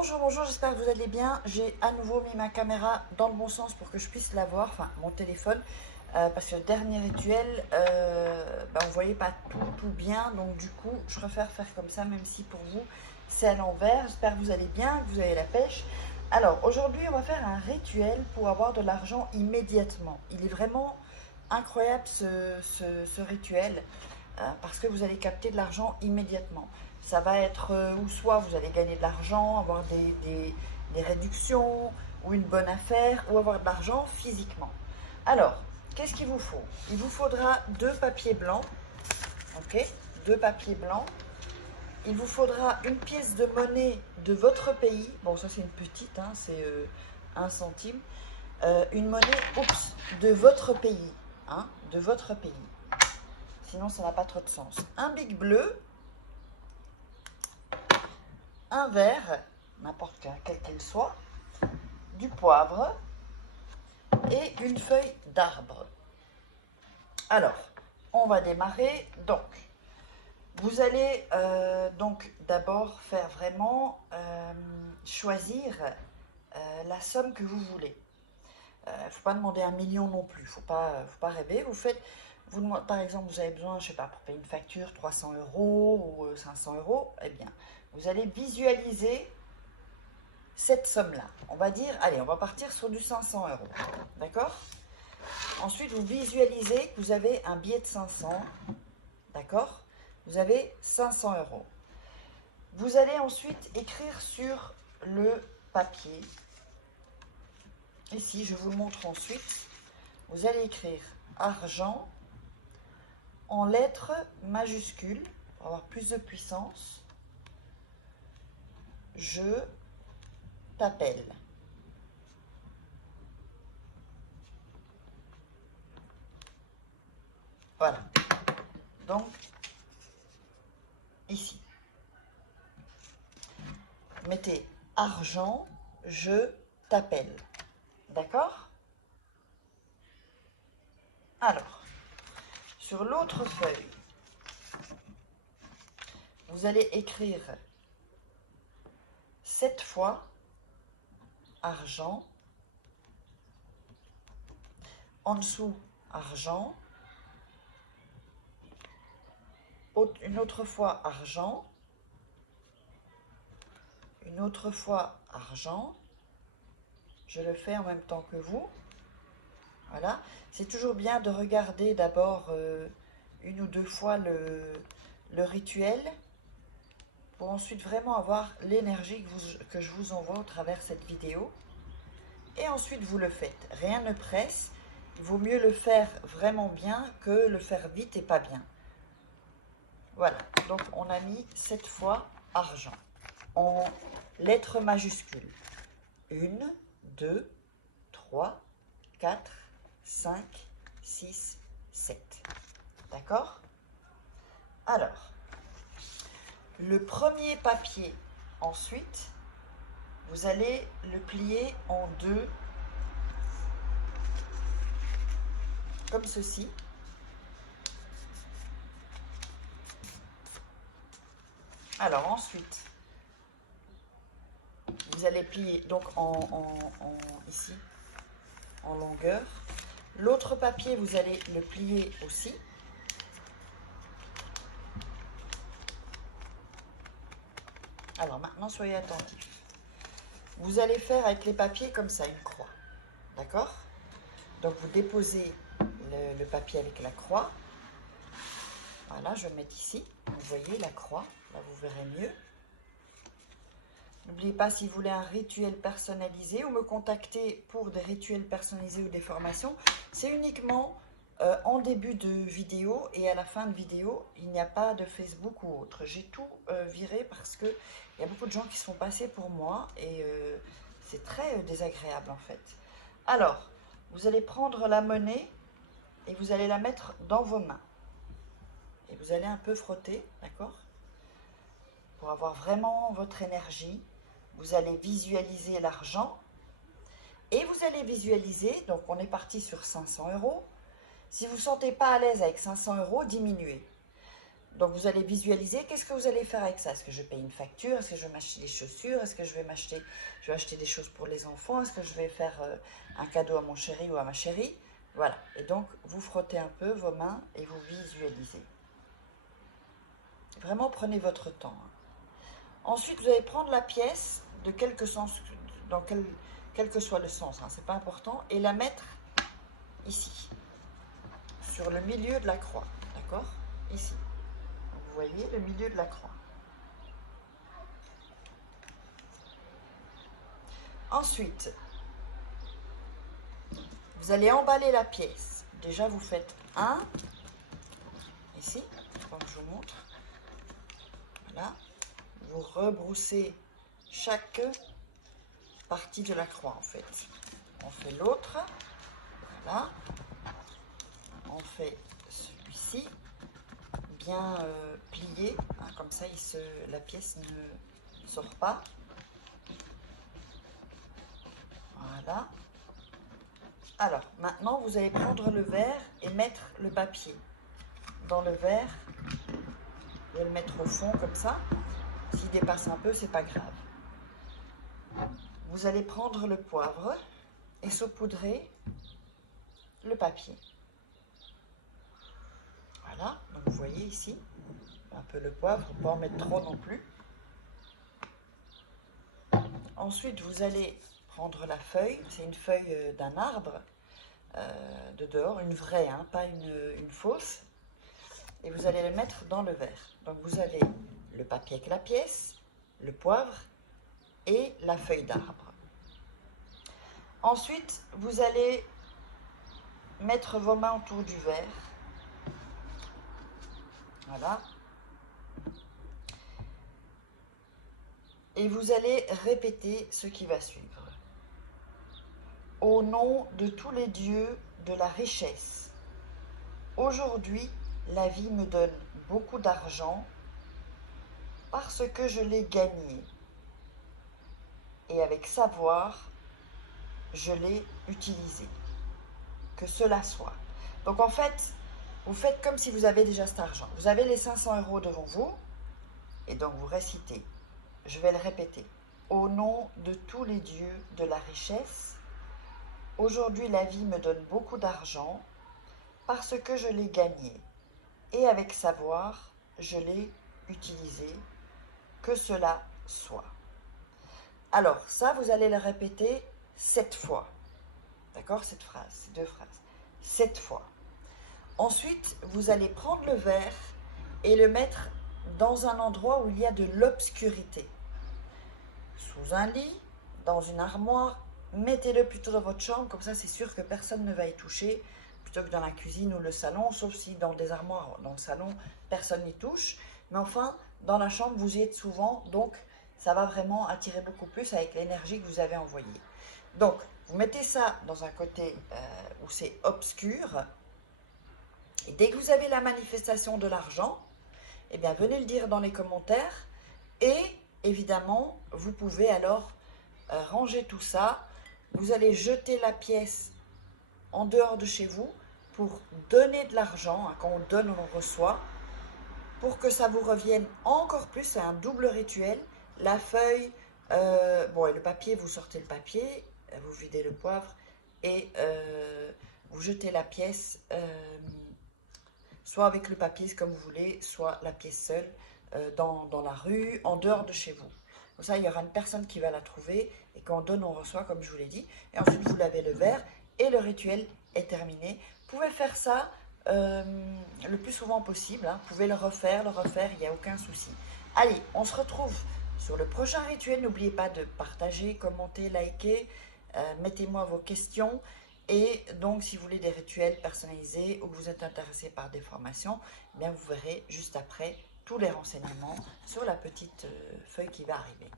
Bonjour, bonjour, j'espère que vous allez bien. J'ai à nouveau mis ma caméra dans le bon sens pour que je puisse la voir, enfin mon téléphone, parce que le dernier rituel, on ne voyait pas tout bien, donc du coup je préfère faire comme ça, même si pour vous c'est à l'envers. J'espère que vous allez bien, que vous avez la pêche. Alors aujourd'hui on va faire un rituel pour avoir de l'argent immédiatement. Il est vraiment incroyable ce rituel, parce que vous allez capter de l'argent immédiatement. Ça va être ou soit vous allez gagner de l'argent, avoir des réductions, ou une bonne affaire, ou avoir de l'argent physiquement. Alors, qu'est-ce qu'il vous faut? Il vous faudra 2 papiers blancs, ok? 2 papiers blancs. Il vous faudra une pièce de monnaie de votre pays. Bon, ça c'est une petite, hein, c'est 1 centime. Une monnaie, de votre pays, hein, de votre pays. Sinon, ça n'a pas trop de sens. Un bic bleu, un verre, n'importe quel qu'il soit, du poivre et une feuille d'arbre. Alors, on va démarrer. Donc, vous allez donc d'abord faire vraiment choisir la somme que vous voulez. Il ne faut pas demander 1 million non plus, il ne faut pas rêver. Par exemple, vous avez besoin, je ne sais pas, pour payer une facture, 300 euros ou 500 euros, eh bien, vous allez visualiser cette somme-là. On va dire, allez, on va partir sur du 500 euros, d'accord? Ensuite, vous visualisez que vous avez un billet de 500, d'accord? Vous avez 500 euros. Vous allez ensuite écrire sur le papier. Ici, je vous montre ensuite. Vous allez écrire argent en lettres majuscules pour avoir plus de puissance. Je t'appelle. Voilà. Donc, ici. Mettez argent, je t'appelle. D'accord? Alors, sur l'autre feuille, vous allez écrire 7 fois argent, en dessous argent, une autre fois argent, une autre fois argent. Je le fais en même temps que vous. Voilà. C'est toujours bien de regarder d'abord 1 ou 2 fois le rituel pour ensuite vraiment avoir l'énergie que je vous envoie au travers de cette vidéo. Et ensuite, vous le faites. Rien ne presse. Il vaut mieux le faire vraiment bien que le faire vite et pas bien. Voilà. Donc, on a mis 7 fois argent en lettres majuscules. 1, 2, 3, 4, 5, 6, 7. D'accord? Alors, le premier papier, ensuite, vous allez le plier en 2, comme ceci. Alors ensuite, vous allez plier donc ici, en longueur. L'autre papier, vous allez le plier aussi. Alors maintenant, soyez attentifs. Vous allez faire avec les papiers comme ça, une croix. D'accord? Donc vous déposez le papier avec la croix. Voilà, je vais le mettre ici. Vous voyez la croix, là vous verrez mieux. N'oubliez pas, si vous voulez un rituel personnalisé ou me contacter pour des rituels personnalisés ou des formations, c'est uniquement en début de vidéo et à la fin de vidéo. Il n'y a pas de Facebook ou autre. J'ai tout viré parce qu'il y a beaucoup de gens qui sont passés pour moi et c'est très désagréable en fait. Alors, vous allez prendre la monnaie et vous allez la mettre dans vos mains. Et vous allez un peu frotter, d'accord? Pour avoir vraiment votre énergie. Vous allez visualiser l'argent et vous allez visualiser, donc on est parti sur 500 euros. Si vous ne vous sentez pas à l'aise avec 500 euros, diminuez. Donc vous allez visualiser, qu'est-ce que vous allez faire avec ça? Est-ce que je paye une facture? Est-ce que je vais m'acheter des chaussures? Est-ce que je vais acheter des choses pour les enfants? Est-ce que je vais faire un cadeau à mon chéri ou à ma chérie? Voilà, et donc vous frottez un peu vos mains et vous visualisez. Vraiment prenez votre temps. Ensuite, vous allez prendre la pièce de quelque sens, dans quel que soit le sens, c'est pas important, et la mettre ici, sur le milieu de la croix, d'accord? Ici. Donc, vous voyez le milieu de la croix. Ensuite, vous allez emballer la pièce. Déjà, vous faites un, ici, donc je vous montre. Voilà. Vous rebroussez chaque partie de la croix, en fait. On fait l'autre. Voilà. On fait celui-ci, bien plié, comme ça la pièce ne sort pas. Voilà. Alors, maintenant, vous allez prendre le verre et mettre le papier dans le verre. Vous allez le mettre au fond, comme ça. S'il dépasse un peu, c'est pas grave. Vous allez prendre le poivre et saupoudrer le papier. Voilà, donc vous voyez ici, un peu le poivre, on ne peut pas en mettre trop non plus. Ensuite, vous allez prendre la feuille, c'est une feuille d'un arbre de dehors, une vraie, pas une fausse, et vous allez le mettre dans le verre. Donc vous avez le papier avec la pièce, le poivre et la feuille d'arbre. Ensuite, vous allez mettre vos mains autour du verre. Voilà. Et vous allez répéter ce qui va suivre. Au nom de tous les dieux de la richesse, aujourd'hui, la vie me donne beaucoup d'argent parce que je l'ai gagné. Et avec savoir, je l'ai utilisé. Que cela soit. Donc en fait, vous faites comme si vous avez déjà cet argent. Vous avez les 500 € devant vous, et donc vous récitez. Je vais le répéter. Au nom de tous les dieux de la richesse, aujourd'hui la vie me donne beaucoup d'argent parce que je l'ai gagné. Et avec savoir, je l'ai utilisé. Que cela soit. Alors ça, vous allez le répéter 7 fois. D'accord? Cette phrase, ces 2 phrases. 7 fois. Ensuite, vous allez prendre le verre et le mettre dans un endroit où il y a de l'obscurité. Sous un lit, dans une armoire, mettez-le plutôt dans votre chambre, comme ça c'est sûr que personne ne va y toucher, plutôt que dans la cuisine ou le salon, sauf si dans des armoires, dans le salon, personne n'y touche. Mais enfin, dans la chambre, vous y êtes souvent, donc ça va vraiment attirer beaucoup plus avec l'énergie que vous avez envoyée. Donc, vous mettez ça dans un côté où c'est obscur, et dès que vous avez la manifestation de l'argent, eh bien, venez le dire dans les commentaires, et évidemment, vous pouvez alors ranger tout ça. Vous allez jeter la pièce en dehors de chez vous pour donner de l'argent. Quand on donne, on reçoit. Pour que ça vous revienne encore plus, c'est un double rituel. La feuille, et le papier, vous sortez le papier, vous videz le poivre et vous jetez la pièce, soit avec le papier comme vous voulez, soit la pièce seule dans la rue, en dehors de chez vous. Comme ça, il y aura une personne qui va la trouver et quand on donne, on reçoit, comme je vous l'ai dit. Et ensuite, vous lavez le verre et le rituel est terminé. Vous pouvez faire ça le plus souvent possible. Vous pouvez le refaire, il n'y a aucun souci. Allez, on se retrouve sur le prochain rituel. N'oubliez pas de partager, commenter, liker. Mettez-moi vos questions. Et donc, si vous voulez des rituels personnalisés ou que vous êtes intéressé par des formations, eh bien vous verrez juste après tous les renseignements sur la petite feuille qui va arriver.